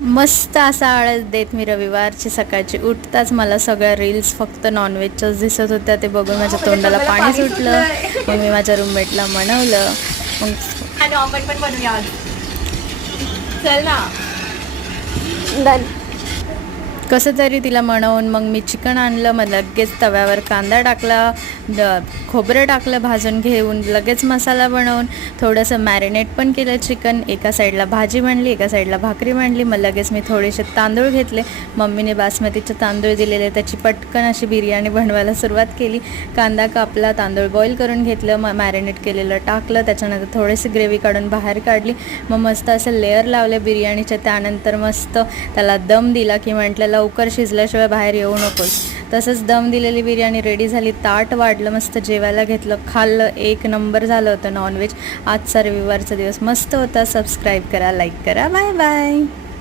मस्त असा आळस देत मी रविवारची सकाळची उठताच मला सगळ्या रील्स फक्त नॉनव्हेजच्याच दिसत होत्या. ते बघून माझ्या तोंडाला पाणी सुटलं. मग मी माझ्या रूममेटला म्हणवलं, मग आणि ऑमलेट पण बनवूया आज. चल ना. डन. कसं तरी तिला म्हणवून मग मी चिकन आणलं. मग लगेच तव्यावर कांदा टाकला, खोबरं टाकलं भाजून घेऊन, लगेच मसाला बनवून थोडंसं मॅरिनेट पण केलं चिकन. एका साईडला भाजी मांडली, एका साईडला भाकरी मांडली. मग लगेच मी थोडेसे तांदूळ घेतले. मम्मीने बासमतीचे तांदूळ दिलेले, त्याची पटकन अशी बिर्याणी बनवायला सुरुवात केली. कांदा कापला, तांदूळ बॉईल करून घेतलं, मग मॅरिनेट केलेलं टाकलं. त्याच्यानंतर थोडीशी ग्रेव्ही काढून बाहेर काढली. मग मस्त असं लेअर लावले बिर्याणीचे. त्यानंतर मस्त त्याला दम दिला की म्हटलं लवकर शिजल्याशिवाय बाहेर येऊ नकोस. तसंच दम दिलेली बिर्याणी रेडी झाली. ताट वाढलं, मस्त जेवायला घेतलं, खाल्लं. एक नंबर झालं होतं नॉनव्हेज. आजचा रविवारचा दिवस मस्त होता. सबस्क्राईब करा, लाईक करा. Bye bye.